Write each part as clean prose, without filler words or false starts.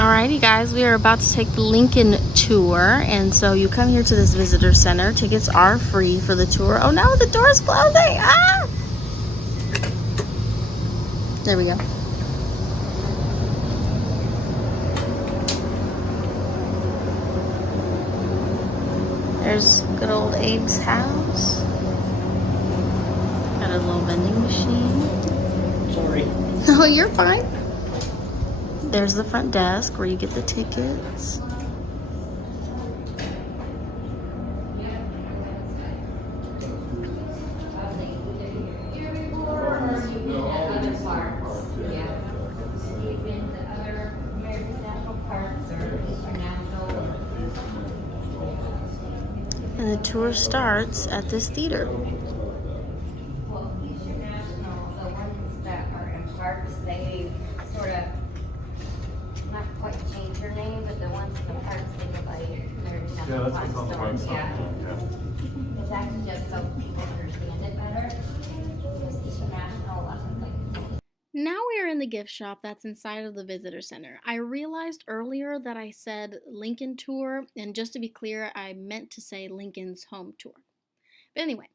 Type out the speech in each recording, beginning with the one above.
Alrighty guys, we are about to take the Lincoln tour, and so you come here to this visitor center. Tickets are free for the tour. Oh no, the door's closing! Ah! There we go. There's good old Abe's house. Got a little vending machine. Sorry. No, you're fine. There's the front desk where you get the tickets. And the tour starts at this theater. Well, these international, the ones that are in parks, they sort of not quite change their name, but the ones in the parks, they go by American National Park Stores. Yeah. It's actually just so people understand it better. Because international wasn't like. Now we are in the gift shop that's inside of the visitor center. I realized earlier that I said Lincoln tour, and just to be clear, I meant to say Lincoln's home tour. But anyway,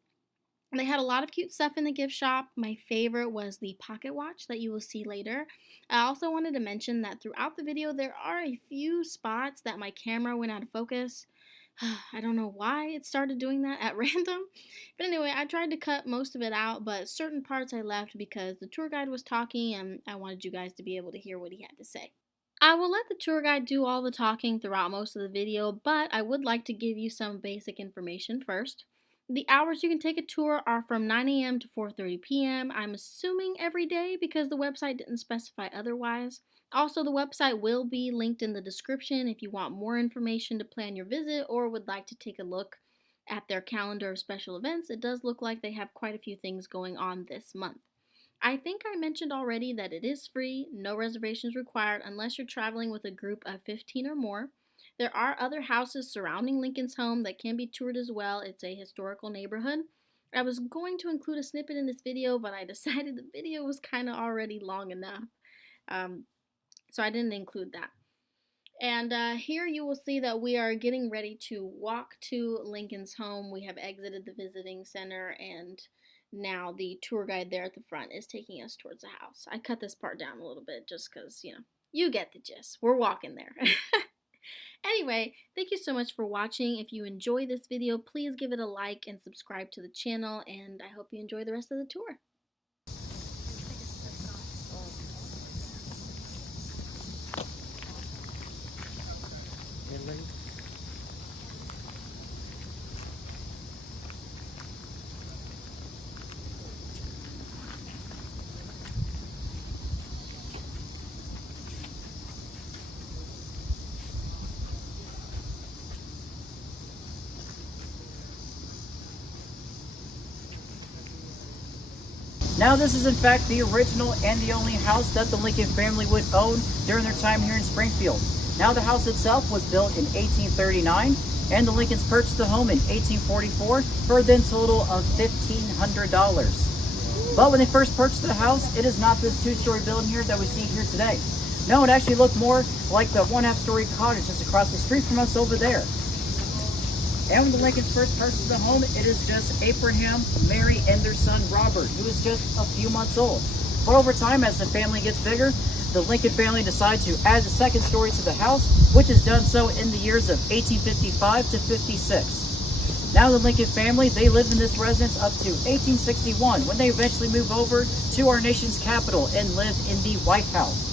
they had a lot of cute stuff in the gift shop. My favorite was the pocket watch that you will see later. I also wanted to mention that throughout the video, there are a few spots that my camera went out of focus. I don't know why it started doing that at random. But anyway, I tried to cut most of it out, but certain parts I left because the tour guide was talking and I wanted you guys to be able to hear what he had to say. I will let the tour guide do all the talking throughout most of the video, but I would like to give you some basic information first. The hours you can take a tour are from 9 a.m. to 4:30 p.m. I'm assuming every day because the website didn't specify otherwise. Also, the website will be linked in the description if you want more information to plan your visit or would like to take a look at their calendar of special events. It does look like they have quite a few things going on this month. I think I mentioned already that it is free, no reservations required unless you're traveling with a group of 15 or more. There are other houses surrounding Lincoln's home that can be toured as well. It's a historical neighborhood. I was going to include a snippet in this video, but I decided the video was kind of already long enough. So I didn't include that. And here you will see that we are getting ready to walk to Lincoln's home. We have exited the visiting center, and now the tour guide there at the front is taking us towards the house. I cut this part down a little bit just because, you get the gist. We're walking there. Anyway, thank you so much for watching. If you enjoy this video, please give it a like and subscribe to the channel, and I hope you enjoy the rest of the tour. Now this is in fact the original and the only house that the Lincoln family would own during their time here in Springfield. Now the house itself was built in 1839 and the Lincolns purchased the home in 1844 for a then total of $1,500. But when they first purchased the house, it is not this two-story building here that we see here today. No, it actually looked more like the one-half-story cottage just across the street from us over there. And when the Lincolns first purchased the home, it is just Abraham, Mary, and their son Robert, who is just a few months old. But over time, as the family gets bigger, the Lincoln family decides to add the second story to the house, which is done so in the years of 1855 to 56. Now the Lincoln family, they lived in this residence up to 1861, when they eventually moved over to our nation's capital and live in the White House.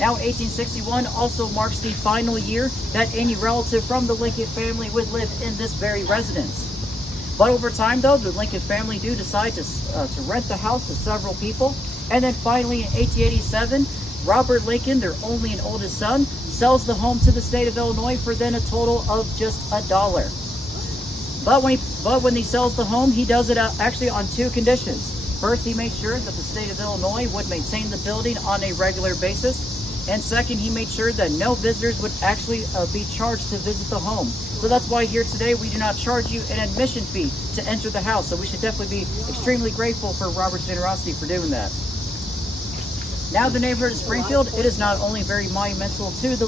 Now 1861 also marks the final year that any relative from the Lincoln family would live in this very residence. But over time though, the Lincoln family do decide to rent the house to several people. And then finally in 1887, Robert Lincoln, their only and oldest son, sells the home to the state of Illinois for then a total of just $1. But when he sells the home, he does it actually on two conditions. First, he made sure that the state of Illinois would maintain the building on a regular basis. And second, he made sure that no visitors would actually be charged to visit the home. So that's why here today we do not charge you an admission fee to enter the house. So we should definitely be extremely grateful for Robert's generosity for doing that. Now the neighborhood of Springfield, it is not only very monumental to the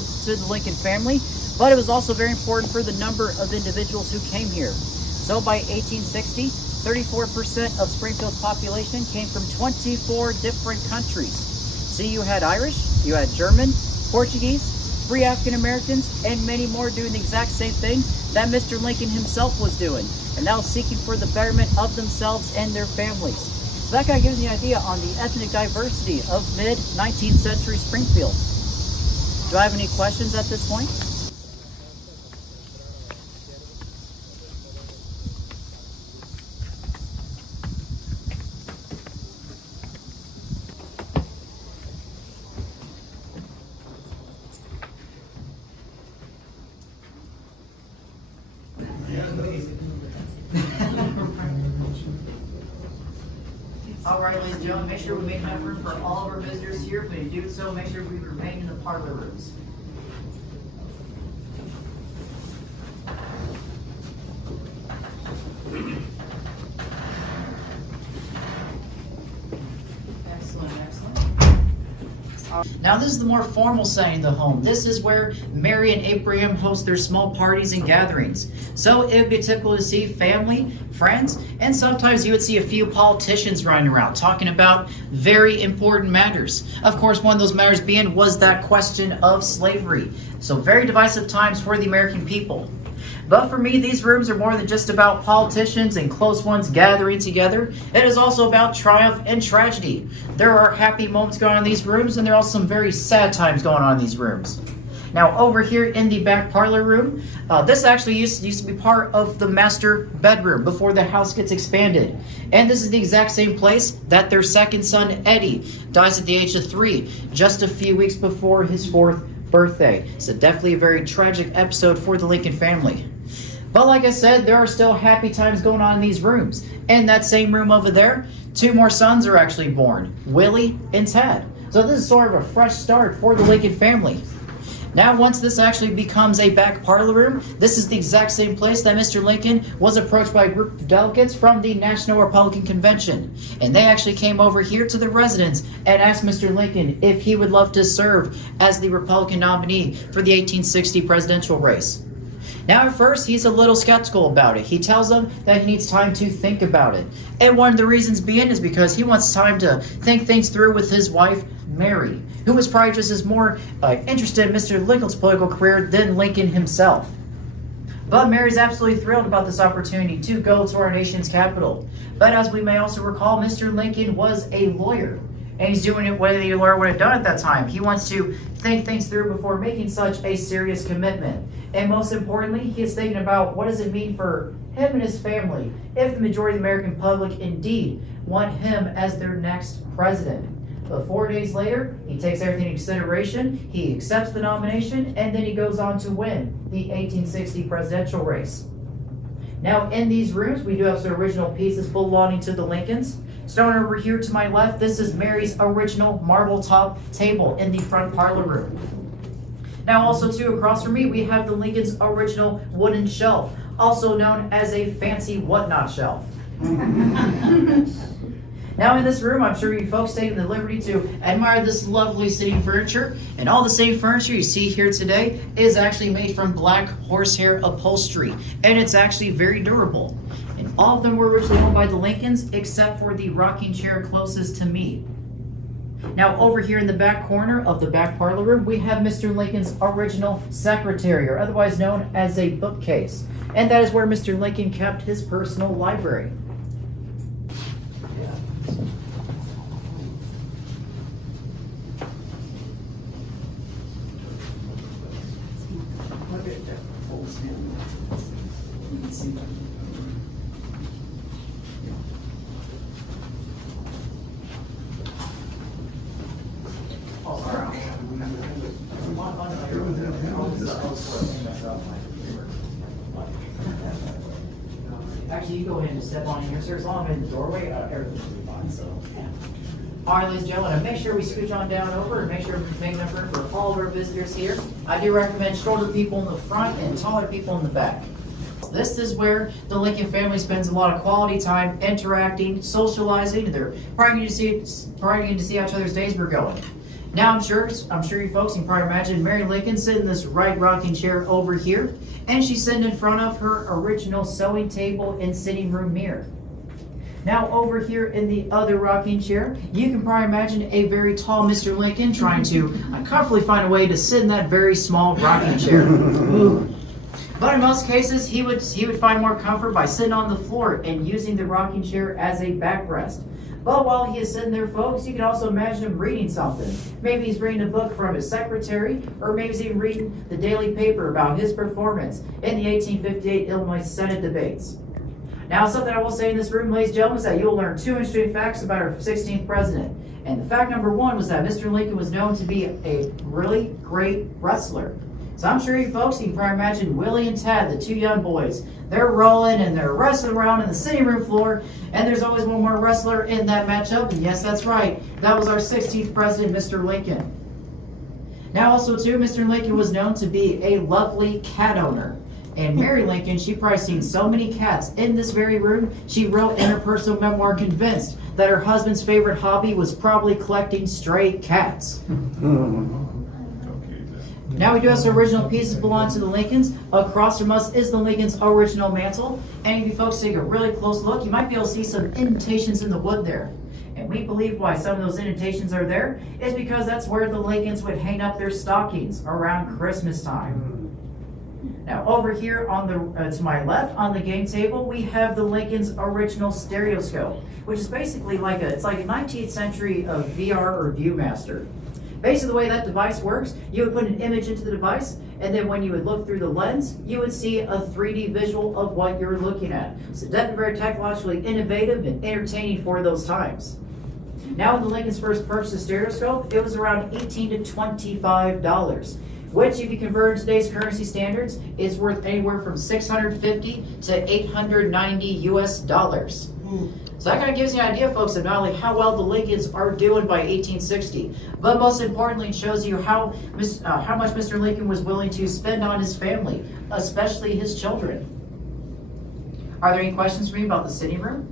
Lincoln family, but it was also very important for the number of individuals who came here. So by 1860, 34% of Springfield's population came from 24 different countries. See, you had Irish, you had German, Portuguese, free African Americans, and many more doing the exact same thing that Mr. Lincoln himself was doing, and now seeking for the betterment of themselves and their families. So that kind of gives you an idea on the ethnic diversity of mid-19th century Springfield. Do I have any questions at this point? All right, ladies and gentlemen, make sure we make enough room for all of our visitors here. When you do so, make sure we remain in the parlor rooms. Excellent, excellent. Now this is the more formal setting of the home. This is where Mary and Abraham host their small parties and gatherings. So it would be typical to see family, friends, and sometimes you would see a few politicians running around talking about very important matters. Of course, one of those matters was that question of slavery. So very divisive times for the American people. But for me, these rooms are more than just about politicians and close ones gathering together. It is also about triumph and tragedy. There are happy moments going on in these rooms, and there are also some very sad times going on in these rooms. Now, over here in the back parlor room, this actually used to be part of the master bedroom before the house gets expanded. And this is the exact same place that their second son, Eddie, dies at the age of 3, just a few weeks before his 4th birthday. So definitely a very tragic episode for the Lincoln family. But like I said, there are still happy times going on in these rooms. In that same room over there, 2 more sons are actually born, Willie and Ted. So this is sort of a fresh start for the Lincoln family. Now, once this actually becomes a back parlor room, this is the exact same place that Mr. Lincoln was approached by a group of delegates from the National Republican Convention. And they actually came over here to the residence and asked Mr. Lincoln if he would love to serve as the Republican nominee for the 1860 presidential race. Now, at first, he's a little skeptical about it. He tells them that he needs time to think about it. And one of the reasons being is because he wants time to think things through with his wife, Mary, who was probably just as more interested in Mr. Lincoln's political career than Lincoln himself. But Mary's absolutely thrilled about this opportunity to go to our nation's capital. But as we may also recall, Mr. Lincoln was a lawyer. And he's doing it what a lawyer would have done at that time. He wants to think things through before making such a serious commitment. And most importantly, he is thinking about what does it mean for him and his family if the majority of the American public indeed want him as their next president. But 4 days later, he takes everything into consideration, he accepts the nomination, and then he goes on to win the 1860 presidential race. Now, in these rooms, we do have some original pieces belonging to the Lincolns. Starting over here to my left, this is Mary's original marble top table in the front parlor room. Now, also too, across from me, we have the Lincoln's original wooden shelf, also known as a fancy whatnot shelf. Now in this room, I'm sure you folks taking the liberty to admire this lovely sitting furniture. And all the same furniture you see here today is actually made from black horsehair upholstery. And it's actually very durable. And all of them were originally owned by the Lincolns, except for the rocking chair closest to me. Now over here in the back corner of the back parlor room, we have Mr. Lincoln's original secretary, or otherwise known as a bookcase. And that is where Mr. Lincoln kept his personal library. Actually, you go ahead and step on in here, sir. As long as I'm in the doorway, everything will be fine. So, yeah. All right, ladies and gentlemen, make sure we scooch on down over and make sure we make enough room for all of our visitors here. I do recommend shorter people in the front and taller people in the back. This is where the Lincoln family spends a lot of quality time interacting, socializing. They're probably going to see how each other's days were going. Now I'm sure you folks can probably imagine Mary Lincoln sitting in this right rocking chair over here, and she's sitting in front of her original sewing table and sitting room mirror. Now over here in the other rocking chair, you can probably imagine a very tall Mr. Lincoln trying to comfortably find a way to sit in that very small rocking chair. But in most cases, he would find more comfort by sitting on the floor and using the rocking chair as a backrest. But while he is sitting there, folks, you can also imagine him reading something. Maybe he's reading a book from his secretary, or maybe he's even reading the daily paper about his performance in the 1858 Illinois Senate debates. Now, something I will say in this room, ladies and gentlemen, is that you'll learn 2 interesting facts about our 16th president. And the fact number 1 was that Mr. Lincoln was known to be a really great wrestler. So I'm sure you folks, you can probably imagine Willie and Tad, the 2 young boys. They're rolling and they're wrestling around in the sitting room floor, and there's always one more wrestler in that matchup. And yes, that's right. That was our 16th president, Mr. Lincoln. Now also too, Mr. Lincoln was known to be a lovely cat owner. And Mary Lincoln, she probably seen so many cats in this very room, she wrote in her personal memoir convinced that her husband's favorite hobby was probably collecting stray cats. Now we do have some original pieces belonging to the Lincolns. Across from us is the Lincolns' original mantle. And if you folks take a really close look, you might be able to see some indentations in the wood there. And we believe why some of those indentations are there is because that's where the Lincolns would hang up their stockings around Christmas time. Now over here on the to my left on the game table, we have the Lincoln's original stereoscope, which is basically like a 19th century VR or Viewmaster. Basically, the way that device works, you would put an image into the device, and then when you would look through the lens, you would see a 3D visual of what you're looking at. So definitely very technologically innovative and entertaining for those times. Now, when the Lincolns first purchased the stereoscope, it was around $18 to $25, which, if you convert to today's currency standards, is worth anywhere from $650 to $890 US. So that kind of gives you an idea, folks, of not only how well the Lincolns are doing by 1860, but most importantly, it shows you how much Mr. Lincoln was willing to spend on his family, especially his children. Are there any questions for me about the sitting room?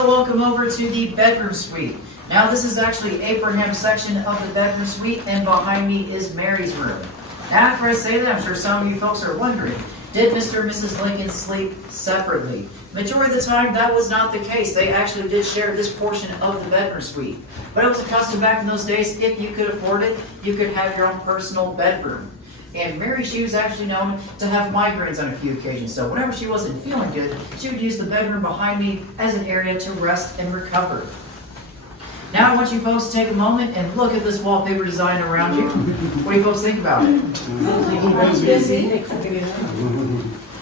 Welcome over to the bedroom suite. Now this is actually Abraham's section of the bedroom suite, and behind me is Mary's room. Now after I say that, I'm sure some of you folks are wondering, did Mr. and Mrs. Lincoln sleep separately? Majority of the time that was not the case. They actually did share this portion of the bedroom suite. But it was a custom back in those days, if you could afford it, you could have your own personal bedroom. And Mary, she was actually known to have migraines on a few occasions. So whenever she wasn't feeling good, she would use the bedroom behind me as an area to rest and recover. Now I want you folks to take a moment and look at this wallpaper design around you. What do you folks think about it?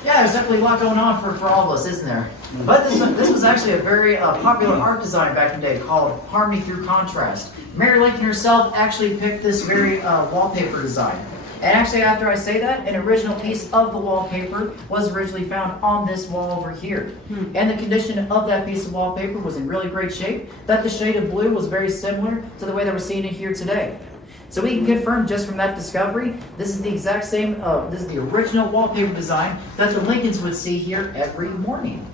Yeah, there's definitely a lot going on for all of us, isn't there? But this was actually a very popular art design back in the day called Harmony Through Contrast. Mary Lincoln herself actually picked this very wallpaper design. And actually, after I say that, an original piece of the wallpaper was originally found on this wall over here. And the condition of that piece of wallpaper was in really great shape, that the shade of blue was very similar to the way that we're seeing it here today. So we can confirm just from that discovery, this is the exact same, this is the original wallpaper design that the Lincolns would see here every morning.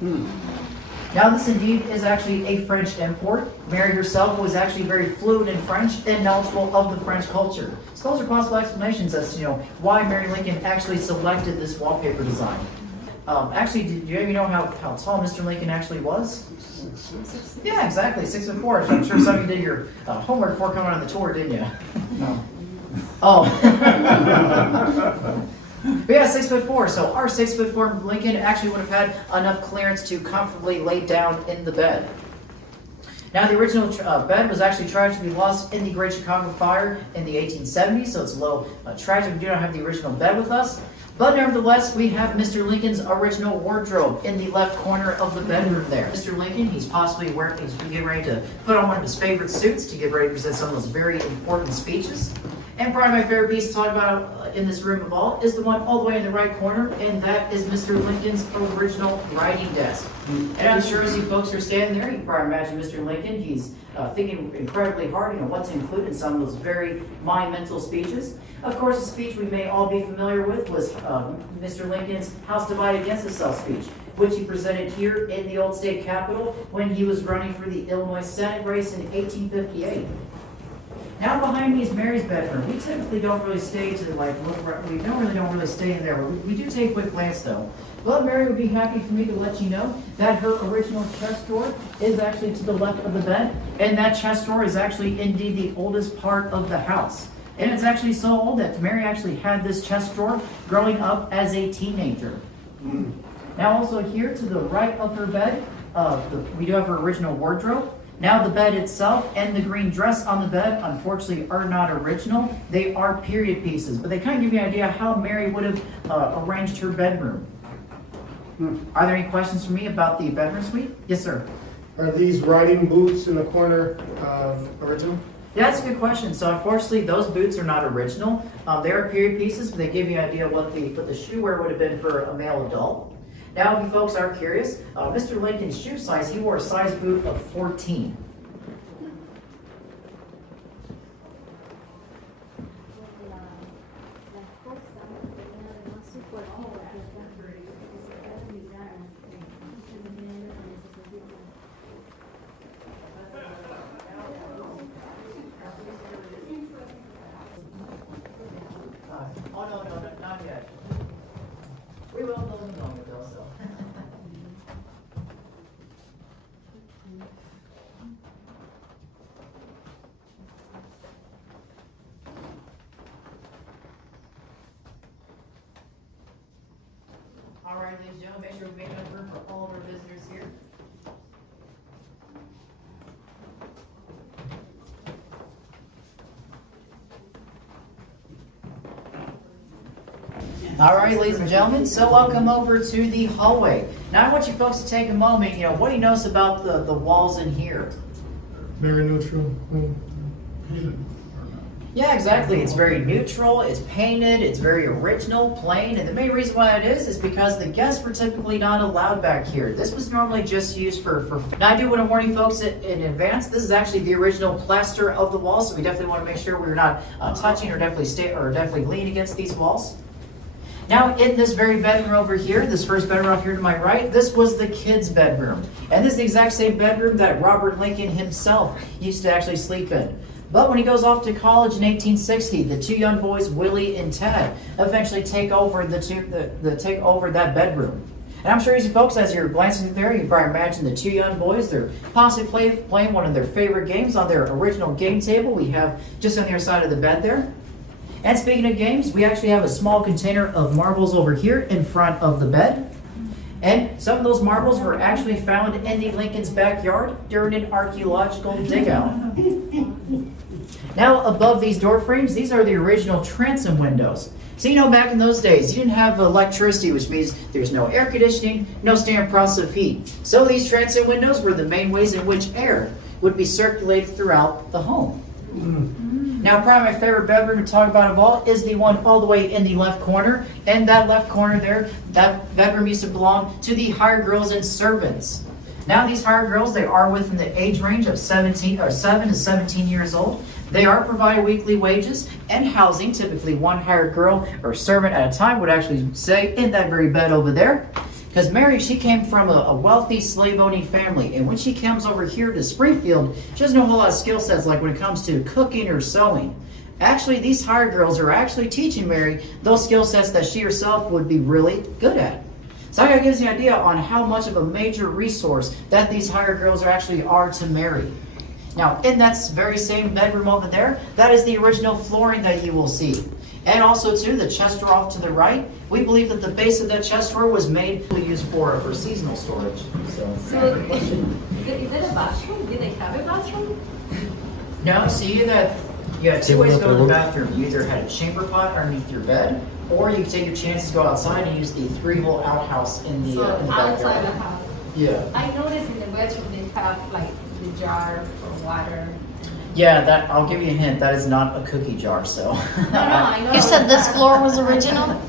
Now this indeed is actually a French import. Mary herself was actually very fluent in French and knowledgeable of the French culture. So those are possible explanations as to why Mary Lincoln actually selected this wallpaper design. Actually, do you even know how tall Mr. Lincoln actually was? Yeah, exactly, 6'4". So I'm sure some of you did your homework before coming on the tour, didn't you? No. Oh. But yeah, 6'4". So our 6'4" Lincoln actually would have had enough clearance to comfortably lay down in the bed. Now, the original bed was actually tragically lost in the Great Chicago Fire in the 1870s, so it's a little tragic. We do not have the original bed with us. But nevertheless, we have Mr. Lincoln's original wardrobe in the left corner of the bedroom there. Mr. Lincoln, he's getting ready to put on one of his favorite suits to get ready to present some of those very important speeches. And probably my favorite piece to talk about in this room of all is the one all the way in the right corner, and that is Mr. Lincoln's original writing desk. And I'm sure as you folks are standing there, you can probably imagine Mr. Lincoln, he's thinking incredibly hard, what's included in some of those very monumental speeches. Of course, a speech we may all be familiar with was Mr. Lincoln's House Divided Against Itself speech, which he presented here in the old state capitol when he was running for the Illinois Senate race in 1858. Now behind me is Mary's bedroom. We typically don't really stay to we don't really stay in there. We do take a quick glance though. But Mary would be happy for me to let you know that her original chest drawer is actually to the left of the bed, and that chest drawer is actually indeed the oldest part of the house. And it's actually so old that Mary actually had this chest drawer growing up as a teenager. Now also here to the right of her bed, we do have her original wardrobe. Now the bed itself and the green dress on the bed, unfortunately, are not original. They are period pieces, but they kind of give you an idea how Mary would have arranged her bedroom. Are there any questions for me about the bedroom suite? Yes, sir. Are these writing boots in the corner original? Yeah, that's a good question. So unfortunately, those boots are not original. They are period pieces, but they give you an idea what the shoe wear would have been for a male adult. Now, if you folks are curious, Mr. Lincoln's shoe size, he wore a size boot of 14. Oh, no, not yet. We will build them on it though, so. All right, ladies and gentlemen, make sure we make enough room for all of our visitors here. All right, ladies and gentlemen, so I'll come over to the hallway. Now I want you folks to take a moment, what do you notice about the walls in here? Very neutral. Yeah, exactly. It's very neutral, it's painted, it's very original, plain, and the main reason why it is because the guests were typically not allowed back here. This was normally just used for. Now I do want to warn you folks in advance, this is actually the original plaster of the wall, so we definitely want to make sure we're not touching or definitely lean against these walls. Now, in this very bedroom over here, this first bedroom up here to my right, this was the kids' bedroom. And this is the exact same bedroom that Robert Lincoln himself used to actually sleep in. But when he goes off to college in 1860, the two young boys, Willie and Ted, eventually take over take over that bedroom. And I'm sure you folks, as you're glancing through there, you can probably imagine the two young boys, they're possibly playing one of their favorite games on their original game table we have just on the other side of the bed there. And speaking of games, we actually have a small container of marbles over here in front of the bed. And some of those marbles were actually found in the Lincoln's backyard during an archaeological dig out. Now, above these door frames, these are the original transom windows. So, back in those days, you didn't have electricity, which means there's no air conditioning, no standard process of heat. So these transom windows were the main ways in which air would be circulated throughout the home. Now, probably my favorite bedroom to talk about of all is the one all the way in the left corner. And that left corner there, that bedroom used to belong to the hired girls and servants. Now, these hired girls, they are within the age range of 7 to 17 years old. They are provided weekly wages and housing. Typically, one hired girl or servant at a time would actually stay in that very bed over there. Because Mary, she came from a wealthy slave-owning family. And when she comes over here to Springfield, she doesn't know a whole lot of skill sets like when it comes to cooking or sewing. Actually, these hired girls are actually teaching Mary those skill sets that she herself would be really good at. So that gives you an idea on how much of a major resource that these hired girls actually are to Mary. Now, in that very same bedroom over there, that is the original flooring that you will see. And also too, the chest drawer off to the right, we believe that the base of that chest drawer was made to use for seasonal storage. So is it a bathroom? Do they have a bathroom? No, see that you had two ways to go to the bathroom. You either had a chamber pot underneath your bed, or you could take your chances, go outside and use the 3-hole outhouse in the Outside backyard. the house. Yeah. I noticed in the bedroom they have like the jar for water. Yeah, that I'll give you a hint. That is not a cookie jar. So. No, I know. You said this floor was original?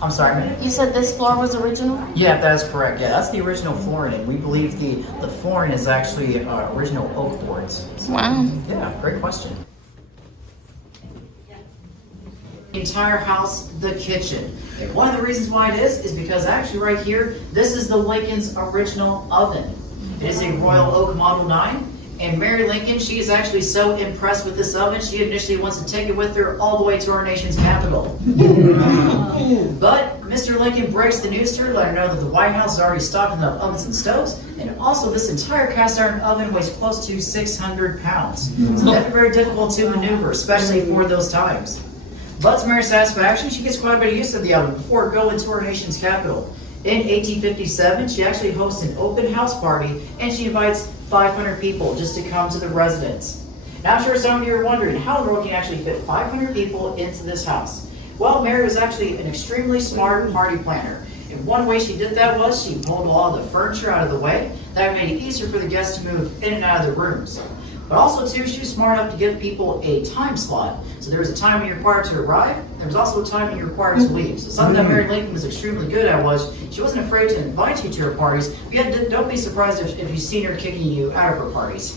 I'm sorry, ma'am. You said this floor was original? Yeah, that is correct. Yeah, that's the original flooring, and we believe the flooring is actually original oak boards. So, Wow. Yeah, great question. The entire house, the kitchen. And one of the reasons why it is because actually right here, this is the Lincoln's original oven. It is a Royal Oak Model 9. And Mary Lincoln, she is actually so impressed with this oven, she initially wants to take it with her all the way to our nation's capital. But Mr. Lincoln breaks the news to her, let her know that the White House is already stocked enough ovens and stoves, and also this entire cast iron oven weighs close to 600 pounds. So that's very difficult to maneuver, especially for those times. But to Mary's satisfaction, she gets quite a bit of use of the oven before going to our nation's capital. In 1857, she actually hosts an open house party, and she invites 500 people just to come to the residence. Now, I'm sure some of you are wondering, how in the world can you actually fit 500 people into this house? Well, Mary was actually an extremely smart party planner. And one way she did that was she pulled a lot of the furniture out of the way. That made it easier for the guests to move in and out of the rooms. But also, too, she was smart enough to give people a time slot. So there was a time when you're required to arrive, there was also a time when you're required to leave. So something that Mary Lincoln was extremely good at was she wasn't afraid to invite you to her parties, but yet don't be surprised if you've seen her kicking you out of her parties.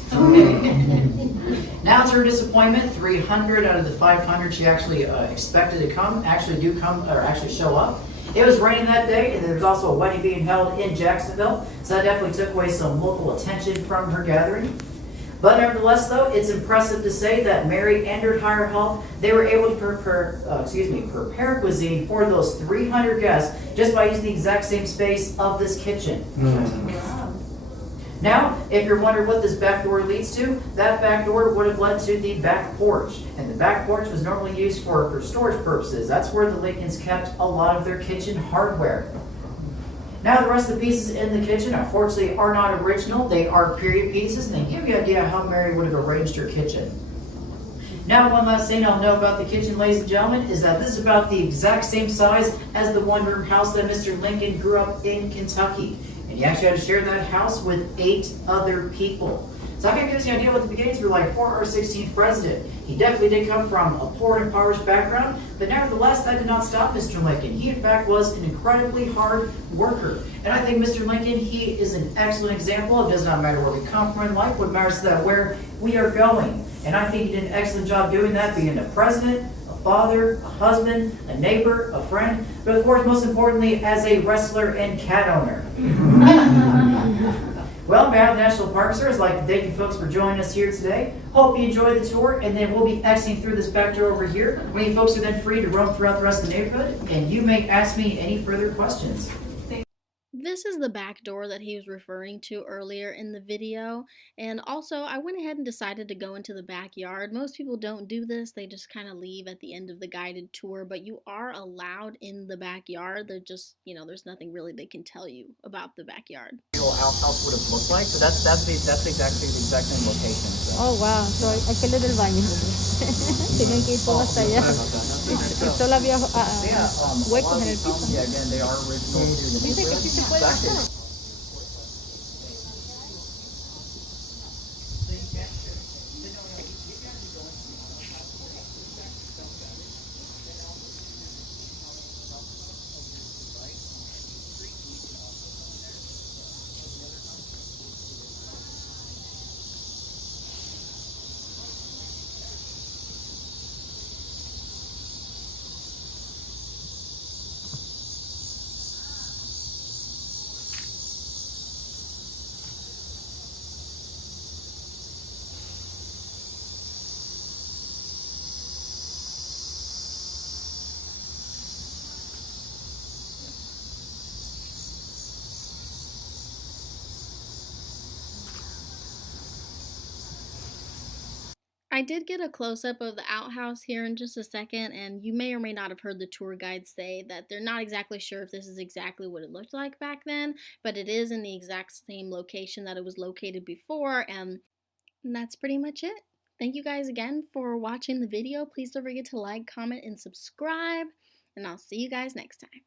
Now to her disappointment, 300 out of the 500 she actually expected to come, actually show up. It was raining that day, and there was also a wedding being held in Jacksonville, so that definitely took away some local attention from her gathering. But nevertheless, though, it's impressive to say that Mary and her entire help, they were able to prepare cuisine for those 300 guests just by using the exact same space of this kitchen. Wow. Now, if you're wondering what this back door leads to, that back door would have led to the back porch. And the back porch was normally used for storage purposes. That's where the Lincolns kept a lot of their kitchen hardware. Now, the rest of the pieces in the kitchen, unfortunately, are not original. They are period pieces, and they give you an idea how Mary would have arranged her kitchen. Now, one last thing I'll know about the kitchen, ladies and gentlemen, is that this is about the exact same size as the one-room house that Mr. Lincoln grew up in Kentucky. And he actually had to share that house with 8 other people. So that kind of gives you an idea what the beginnings were like for our 16th president. He definitely did come from a poor and impoverished background, but nevertheless, that did not stop Mr. Lincoln. He, in fact, was an incredibly hard worker. And I think Mr. Lincoln, he is an excellent example. It does not matter where we come from in life. What matters is that where we are going. And I think he did an excellent job doing that, being a president, a father, a husband, a neighbor, a friend, but of course, most importantly, as a wrestler and cat owner. Well, on behalf of the National Park Service, I'd like to thank you folks for joining us here today. Hope you enjoyed the tour, and then we'll be exiting through this back door over here, where you folks are then free to roam throughout the rest of the neighborhood, and you may ask me any further questions. This is the back door that he was referring to earlier in the video, and also I went ahead and decided to go into the backyard. Most people don't do this, they just kind of leave at the end of the guided tour, but you are allowed in the backyard. They're just, there's nothing really they can tell you about the backyard. House would have looked like, so that's exactly the exact same location. So. Oh, wow. So, aquí le del baño. Tienen que ir todo hasta allá. Y solo había huecos en el piso. Yeah, again, they are original to the Dice que sí se puede bajar. I did get a close-up of the outhouse here in just a second, and you may or may not have heard the tour guide say that they're not exactly sure if this is exactly what it looked like back then, but it is in the exact same location that it was located before, and that's pretty much it. Thank you guys again for watching the video. Please don't forget to like, comment, and subscribe, and I'll see you guys next time.